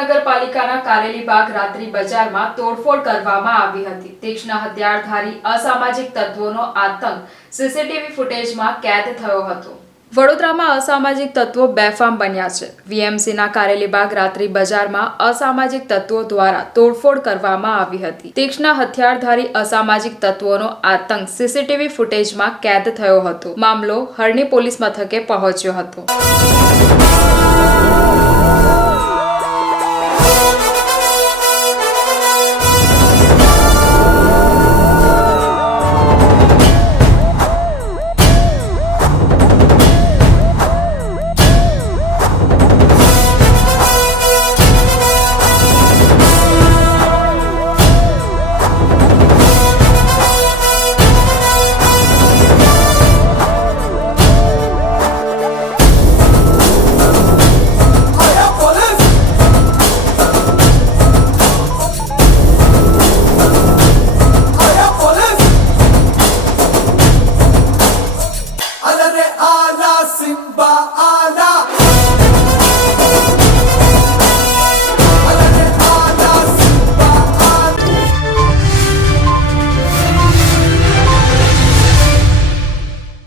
મહાનગરપાલિકાના કારેલીબાગ રાત્રિ બજારમાં તોડફોડ કરવામાં આવી હતી। તીક્ષ્ણ હથિયારધારી અસામાજિક તત્વોનો આતંક સીસીટીવી ફૂટેજમાં કેદ થયો હતો। વડોદરામાં અસામાજિક તત્વો બેફામ બન્યા છે। વીએમસીના કારેલીબાગ રાત્રિ બજારમાં અસામાજિક તત્વો દ્વારા તોડફોડ કરવામાં આવી હતી। તીક્ષ્ણ હથિયારધારી અસામાજિક તત્વોનો આતંક સીસીટીવી ફૂટેજમાં કેદ થયો હતો। મામલો હરણી પોલીસ મથકે પહોંચ્યો હતો।